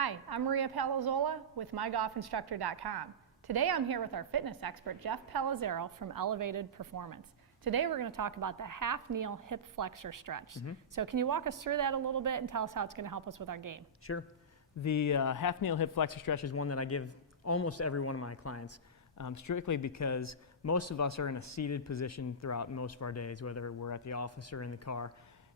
Hi, I'm Maria Palazzola with MyGolfInstructor.com. Today I'm here with our fitness expert, Jeff Palazzaro from Elevated Performance. Today we're going to talk about the half kneel hip flexor stretch. So can you walk us through that a little bit and tell us how it's going to help us with our game? Sure. The half kneel hip flexor stretch is one that I give almost every one of my clients, strictly because most of us are in a seated position throughout most of our days, whether we're at the office or in the car,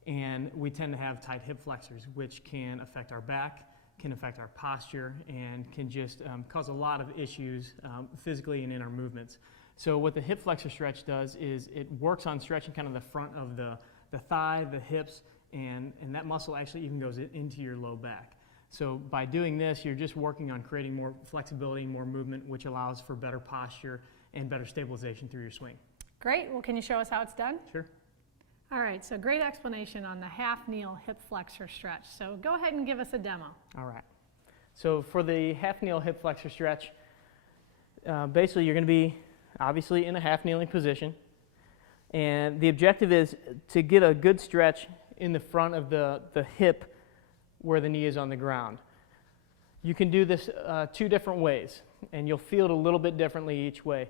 and we tend to have tight hip flexors, which can affect our back, can affect our posture, and can just cause a lot of issues physically and in our movements. So what the hip flexor stretch does is it works on stretching kind of the front of the thigh, the hips, and that muscle actually even goes into your low back. So by doing this, you're just working on creating more flexibility, more movement, which allows for better posture and better stabilization through your swing. Great. Well, can you show us how it's done? Sure. All right, so great explanation on the half kneel hip flexor stretch. So go ahead and give us a demo. All right. So for the half kneel hip flexor stretch, basically you're going to be obviously in a half kneeling position, and the objective is to get a good stretch in the front of the hip where the knee is on the ground. You can do this two different ways, and you'll feel it a little bit differently each way.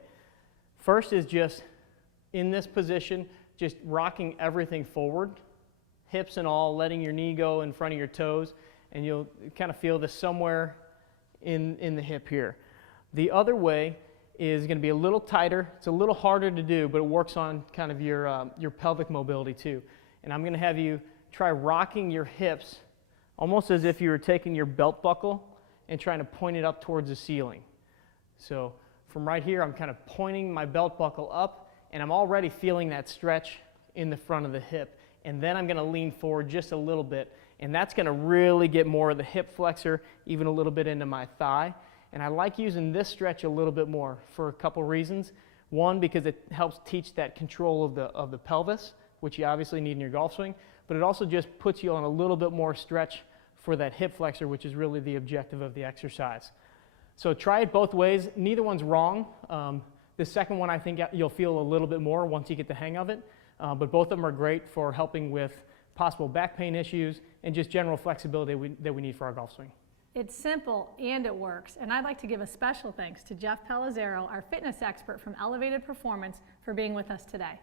First is just in this position, just rocking everything forward, hips and all, letting your knee go in front of your toes, and you'll kind of feel this somewhere in the hip here. The other way is going to be a little tighter. It's a little harder to do, but it works on kind of your pelvic mobility too. And I'm going to have you try rocking your hips almost as if you were taking your belt buckle and trying to point it up towards the ceiling. So from right here, I'm kind of pointing my belt buckle up, and I'm already feeling that stretch in the front of the hip. And then I'm going to lean forward just a little bit, and that's going to really get more of the hip flexor, even a little bit into my thigh. And I like using this stretch a little bit more for a couple reasons. One, because it helps teach that control of the pelvis, which you obviously need in your golf swing, but it also just puts you on a little bit more stretch for that hip flexor, which is really the objective of the exercise. So try it both ways. Neither one's wrong. The second one, I think you'll feel a little bit more once you get the hang of it, but both of them are great for helping with possible back pain issues and just general flexibility that we need for our golf swing. It's simple and it works, and I'd like to give a special thanks to Jeff Palazzaro, our fitness expert from Elevated Performance, for being with us today.